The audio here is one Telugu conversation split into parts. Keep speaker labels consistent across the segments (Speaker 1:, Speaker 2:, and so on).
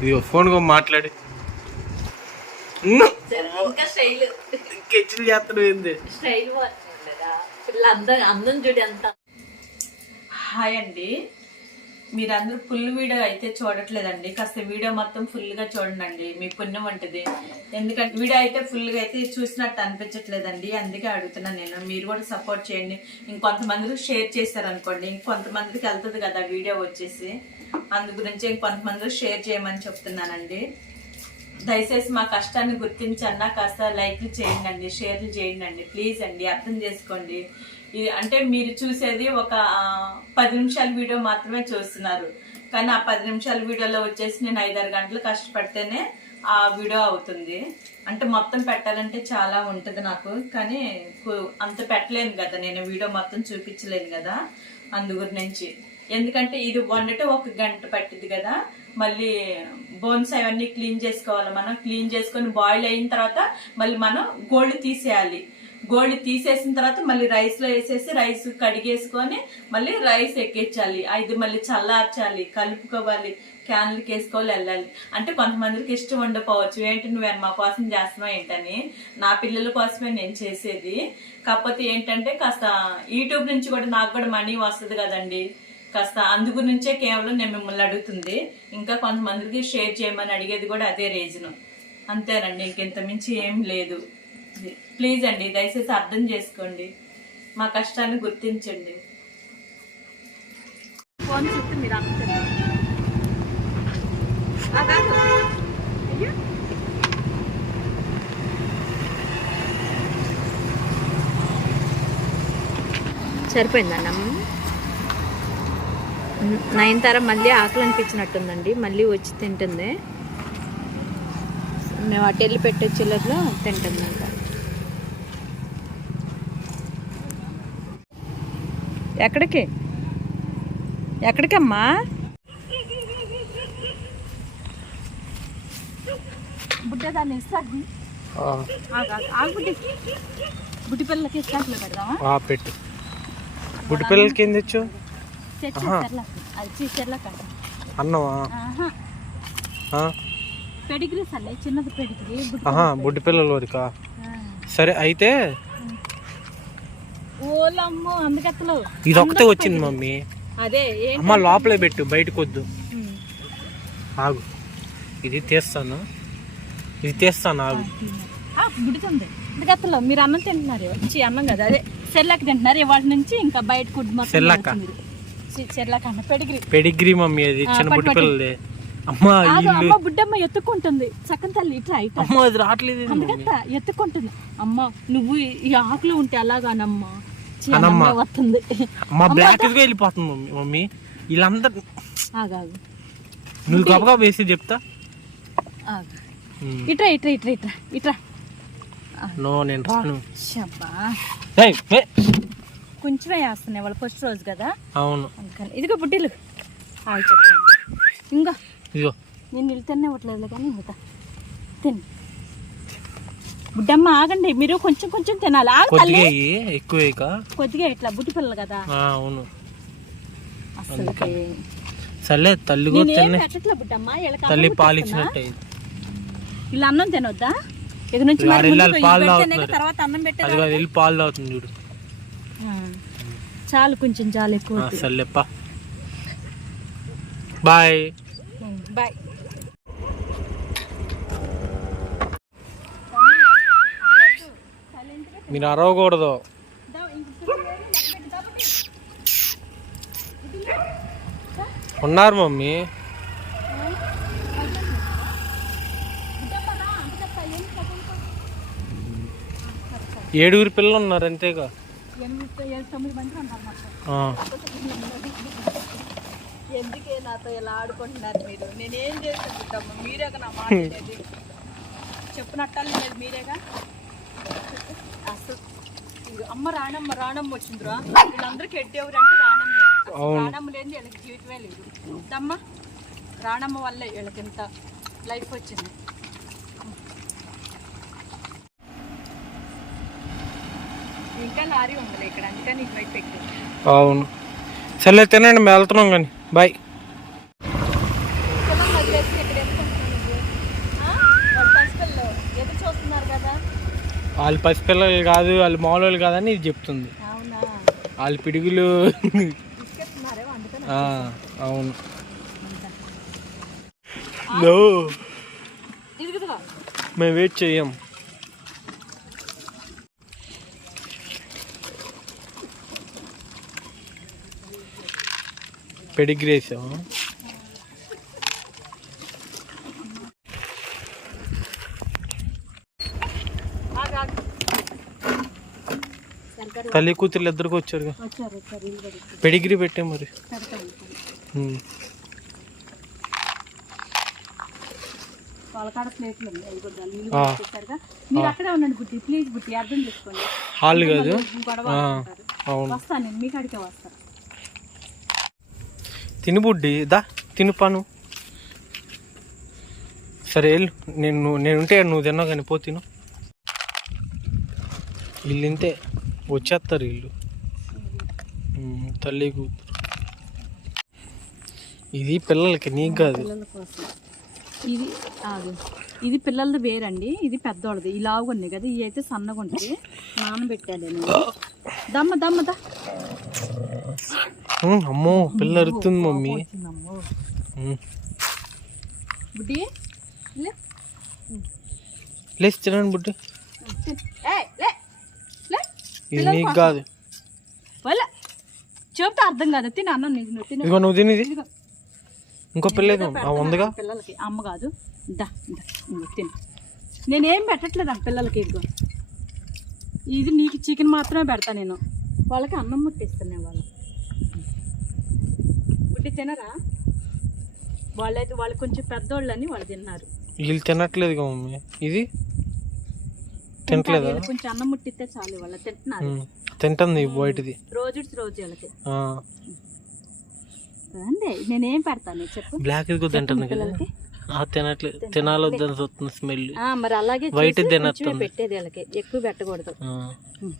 Speaker 1: ఇదిగో ఫోన్ మాట్లాడి. కెచ్చిలు చేస్తాడు ఏంది?
Speaker 2: హాయ్ అండి. మీరందరూ ఫుల్ వీడియో అయితే చూడట్లేదండి. కాస్త వీడియో మొత్తం ఫుల్గా చూడండి మీ పుణ్యం ఉంటుంది ఎందుకంటే వీడియో అయితే ఫుల్గా అయితే చూసినట్టు అనిపించట్లేదండి. అందుకే అడుగుతున్నాను నేను. మీరు కూడా సపోర్ట్ చేయండి. ఇంకొంతమందికి షేర్ చేశారనుకోండి. ఇంకొంతమందికి వెళ్తుంది కదా వీడియో వచ్చేసి. అందు గురించి కొంతమంది షేర్ చేయమని చెప్తున్నానండి. దయచేసి మా కష్టాన్ని గుర్తించన్నా కాస్త లైక్లు చేయండి అండి షేర్లు చేయండి అండి ప్లీజ్ అండి అర్థం చేసుకోండి. ఇది అంటే మీరు చూసేది ఒక పది నిమిషాల వీడియో మాత్రమే చూస్తున్నారు. కానీ ఆ పది నిమిషాల వీడియోలో వచ్చేసి నేను ఐదారు గంటలు కష్టపడితేనే ఆ వీడియో అవుతుంది. అంటే మొత్తం పెట్టాలంటే చాలా ఉంటుంది నాకు. కానీ అంత పెట్టలేను కదా నేను వీడియో మొత్తం చూపించలేను కదా అందు గురించి. ఎందుకంటే ఇది వండటం ఒక గంట పట్టింది కదా. మళ్ళీ బోన్స్ అవన్నీ క్లీన్ చేసుకోవాలి మనం. క్లీన్ చేసుకొని బాయిల్ అయిన తర్వాత మళ్ళీ మనం గోల్డ్ తీసేయాలి. గోల్డ్ తీసేసిన తర్వాత మళ్ళీ రైస్లో వేసేసి రైస్ కడిగేసుకొని మళ్ళీ రైస్ ఎక్కించాలి. అది మళ్ళీ చల్లార్చాలి కలుపుకోవాలి క్యాన్లకి వేసుకోవాలి వెళ్ళాలి. అంటే కొంతమందికి ఇష్టం ఉండకపోవచ్చు. ఏంటి నువ్వు మా కోసం చేస్తున్నావు ఏంటని. నా పిల్లల కోసమే నేను చేసేది. కాకపోతే ఏంటంటే కాస్త యూట్యూబ్ నుంచి కూడా నాకు కూడా మనీ వస్తుంది కదండి. కాస్త అందు గురించే కేవలం నేను మిమ్మల్ని అడుగుతుంది. ఇంకా కొంతమందికి షేర్ చేయమని అడిగేది కూడా అదే రీజన్. అంతేనండి ఇంకెంత మించి ఏం లేదు. ప్లీజ్ అండి దయచేసి అర్థం చేసుకోండి. మా కష్టాన్ని గుర్తించండి. ఫోన్ మీరు
Speaker 3: సరిపోయిందన్నమ్మ. నయనతార మళ్ళీ ఆకలి అనిపించినట్టుందండి. మళ్ళీ వచ్చి తింటుంది. మేము అటు వెళ్ళి పెట్టే చిల్లర్లో తింటుందంట.
Speaker 2: ఎక్కడికి? ఎక్కడికమ్మా? బుడ్డ దాన్ని ఆగుబుడ్డి బుడ్డి. పిల్లలకి ఇస్తాను పెడదామా?
Speaker 1: ఆ, పెట్టు. బుడ్డి పిల్లలకి ఏం తెచ్చు? అన్నవా?
Speaker 2: ఆహా.
Speaker 1: ఆ?
Speaker 2: పెడిగ్రీ సర్లే చిన్నది పెడిగ్రీ బుడ్డి
Speaker 1: పిల్లల వరకా? సరే అయితే ఇది ఒకటే వచ్చింది మమ్మీ.
Speaker 2: అదే
Speaker 1: అమ్మ లోపలే పెట్టు బయటకు వద్దు ఆగు. ఇది తీస్తాను. ఇది తీస్తాను ఆగు.
Speaker 2: మీరు అన్నం తింటున్నారు. వచ్చి అన్నం కదా అదే. సెర్లాక్ తింటున్నారు. ఇవాళ నుంచి ఇంకా బయట ఫుడ్ మొత్తం
Speaker 1: సెర్లాకా?
Speaker 2: తినొచ్చు మీరు. చి- సెర్లాక్ అన్న. పెడిగ్రీ.
Speaker 1: పెడిగ్రీ మమ్మీ అది చిన్న బుడ్డి. పిల్లలే అమ్మ
Speaker 2: అమ్మ బుడ్డమ్మ ఎత్తుకుంటుంది చక్కని తల్లి ఇట్లా ఇట్లా.
Speaker 1: అమ్మ అది రావట్లేదు
Speaker 2: అందుకత్త ఎత్తుకుంటుంది అమ్మ నువ్వు ఈ- ఆకులు ఉంటే అలాగానమ్మా.
Speaker 1: అనమ్మా.
Speaker 2: వస్తుంది.
Speaker 1: అమ్మ బ్లాక్గా వెళ్ళిపోతుంది మమ్మీ మమ్మీ. వీళ్ళందరూ
Speaker 2: ఆగాగు
Speaker 1: నువ్వు గబగబా వేసి చెప్తా.
Speaker 2: ఇట్రా ఇట్రా ఇట్రా ఇట్రా ఇట్రా.
Speaker 1: నో నేను రాను. ఏ.
Speaker 2: కొంచెమే వేస్తున్నాయి వాళ్ళు ఫస్ట్ రోజు కదా?
Speaker 1: అవును.
Speaker 2: అందుకని. ఇదిగో బుడ్డీలు. చెప్పండి ఇంకో
Speaker 1: ఇదిగో.
Speaker 2: నేను నిలుతూనే ఇవ్వట్లేదు కానీ ఇంత తిని. బుడ్డమ్మ ఆగండి. మీరు కొంచెం కొంచెం తినాలి. ఆగు తల్లి.
Speaker 1: ఎక్కువ
Speaker 2: కొద్దిగా ఇట్లా బుడ్డి పిల్లలు కదా?
Speaker 1: అవును.
Speaker 2: అసలు
Speaker 1: సర్లే తల్లి
Speaker 2: పెట్టట్లే బుడ్డమ్మ.
Speaker 1: తల్లి. పాలు ఇచ్చినట్టే
Speaker 2: వీళ్ళు అన్నం తినొద్దా? ఇది నుంచి. తర్వాత అన్నం
Speaker 1: వెళ్ళి పాలు తాగుతుంది చూడు.
Speaker 2: చాలు కొంచెం చాలు ఎక్కువ
Speaker 1: సర్లేప్ప. బాయ్.
Speaker 2: బాయ్.
Speaker 1: మీరు అరవకూడదు. ఉన్నారు మమ్మీ. ఏడుగురు పిల్లలు ఉన్నారు అంతేగా.
Speaker 2: ఎందుకే నాతో ఇలా ఆడుకుంటున్నారు మీరు? నేనేం మీరేగా నా మాట చెప్పినట్టాలి లేదు మీరేగా? అసలు అమ్మ రాణమ్మ రాణమ్మ వచ్చిందిరా. వీళ్ళందరికీ రాణమ్మ. రాణమ్మ లేని వీళ్ళకి జీవితమే లేదు. దమ్మ రాణమ్మ వల్లే వీళ్ళకి ఇంత లైఫ్ వచ్చింది. ఇంకా లారీ ఉందిలే ఇక్కడ అందుకని ఇటు వైపు పెట్టు.
Speaker 1: అవును. సర్లే తినండి మేము వెళ్తున్నాం కానీ. బాయ్?
Speaker 2: వాళ్ళు పసిపిల్లలు. కదా?
Speaker 1: వాళ్ళు మామూలు కాదని ఇది చెప్తుంది. వాళ్ళ పిడుగులు. అవును. మేము వెయిట్ చెయ్యం పెడిగ్రీ వేసాము. తల్లి కూతురు ఇద్దరికి
Speaker 2: వచ్చారు
Speaker 1: పెడిగ్రీ పెట్టే మరి. హాల్ కాదు. అవును.
Speaker 2: వస్తాను మీ కాడికే వస్తాను.
Speaker 1: తిను బుడ్డి దా తిను పాను. సరే వెళ్ళు. నేను నేను ఉంటే నువ్వు తిన్నావు కానీ పో తిను. వీళ్ళు ఇంతే. వచ్చేస్తారు వీళ్ళు. తల్లి కూతురు. ఇది పిల్లలకి నీకు కాదు.
Speaker 2: ఇది ఇది పిల్లలది వేరండి. ఇది పెద్దోళ్ళది. ఇలాగా ఉన్నాయి కదా ఇవి అయితే సన్నగా ఉంటుంది నానబెట్టాలి నేను. దమ్మ దమ్మ దా.
Speaker 1: అమ్మో పిల్ల అరుతుంది మమ్మీ. లేచి తినండి బుడ్డి. ఇది నీకు కాదు
Speaker 2: చెప్తే అర్థం కాదు. తిని అన్నం నీకు
Speaker 1: ఇదిగో నువ్వు తినేది. ఇంకో పిల్ల ఉందిగా
Speaker 2: పిల్లలకి అమ్మ కాదు దా తిను. నేనేం పెట్టట్లేదు ఆ పిల్లలకి ఇదిగో. ఇది నీకు చికెన్ మాత్రమే పెడతా నేను. వాళ్ళకి అన్నం ముట్టిస్తున్నాయి వాళ్ళు ముట్టి తినరా? వాళ్ళైతే వాళ్ళు కొంచెం పెద్దోళ్ళని వాళ్ళు తిన్నారు.
Speaker 1: వీళ్ళు తినట్లేదుగా మమ్మీ. ఇది? తినట్లేదా?
Speaker 2: కొంచెం అన్నం ముట్టిస్తే చాలు వాళ్ళు తింటున్నారు.
Speaker 1: తింటుంది బయటది.
Speaker 2: రోజు రోజు వాళ్ళకి. అంతే నేనేం పెడతాను చెప్పు.
Speaker 1: బ్లాక్ ఇది కూడా తింటుంది కదా.
Speaker 2: పిల్లలకి.
Speaker 1: తినట్లేదు తినాలొద్దని స్మెల్
Speaker 2: ఆ, మరి అలాగే
Speaker 1: తినేస్తుంది.
Speaker 2: కొంచెమే పెట్టేది వాళ్ళకి. ఎక్కువ పెట్టకూడదు.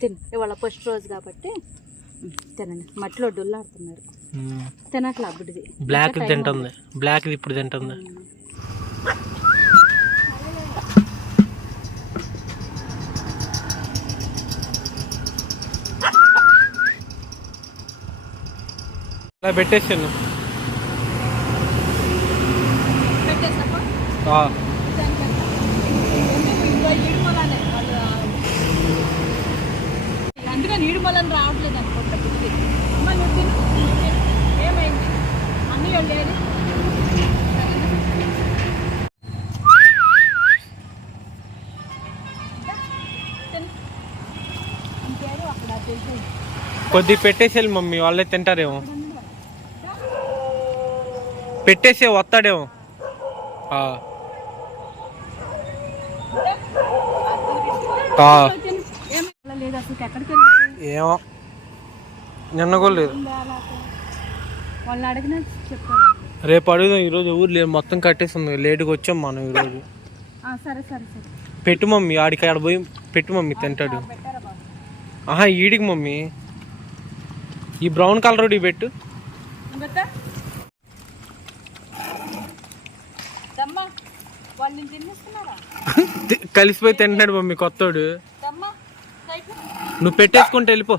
Speaker 2: తిను. ఇవాళ ఫస్ట్ రోజు కాబట్టి తినండి. మట్టిలో డొల్లాడుతున్నారు తినట్లా అబ్బుడిది.
Speaker 1: బ్లాక్ తింటుంది. బ్లాక్ ఇప్పుడు తింటుంది. అలా పెట్టేసాను
Speaker 2: అందుకని ఈడుమలని రావట్లేదు అనుకుంటా బుద్ధి అమ్మ నువ్వు తిను నువ్వు తిను. ఏమైంది అన్నీ వెళ్ళేది ఇంకేదో అక్కడ తెలిసి
Speaker 1: కొద్ది పెట్టేసేయాలి మమ్మీ వాళ్ళే తింటారేమో. పెట్టేసే వస్తాడేమో. ఏమో. నిన్న కూడా లేదు.
Speaker 2: అడిగినా
Speaker 1: రేపు అడుగుదాం ఈరోజు ఊరు లేదు మొత్తం కట్టేస్తుంది లేటుగా వచ్చాం మనం ఈరోజు
Speaker 2: ఆ, సరే సరే సరే.
Speaker 1: పెట్టు మమ్మీ ఆడికి ఆడ పోయి పెట్టు మమ్మీ తింటాడు.
Speaker 2: పెట్టారా బాబు?
Speaker 1: ఆహా ఈడికి మమ్మీ. ఈ బ్రౌన్ కలర్ ఒకటి పెట్టు.
Speaker 2: ఇంకొద్దా దమ్మా వాళ్ళు నేను తినేస్తున్నారా?
Speaker 1: తి- కలిసిపోయి తింటున్నాడు మమ్మీ కొత్తోడు.
Speaker 2: దమ్మా
Speaker 1: నువ్వు పెట్టేసుకుంటే వెళ్ళిపో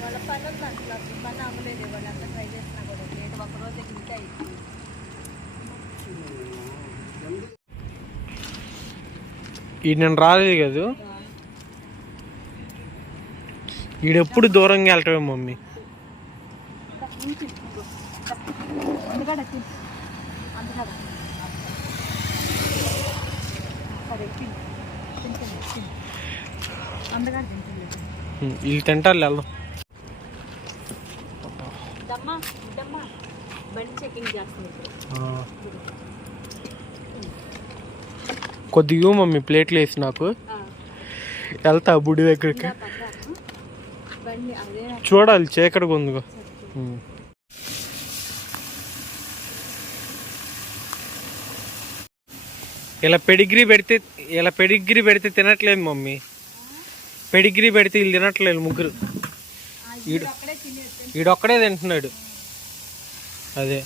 Speaker 2: వాళ్ళ పని ఉంది అసలు అసలు పని అవ్వలేదు వాళ్ళంతా ట్రై చేసినా కూడా లేట్ ఒక రోజు ఇంకా అయింది
Speaker 1: ఈ నేను రాలేదు కదా. ఈడెప్పుడు దూరంగా వెళ్ళటమే మమ్మీ. వీళ్ళు తింటారు వెళ్దాం
Speaker 2: బండి చెకింగ్ చేస్తుంది.
Speaker 1: కొద్దిగా మమ్మీ ప్లేట్లు వేసి నాకు. వెళ్తా బుడి దగ్గరికి. చూడాలి చీకటిగా ఉందిగో. ఇలా పెడిగ్రీ పెడితే ఇలా పెడిగ్రీ పెడితే తినట్లేదు మమ్మీ. పెడిగ్రీ పెడితే వీళ్ళు తినట్లేదు ముగ్గురు. ఈడొక్కడే తింటున్నాడు. అదే.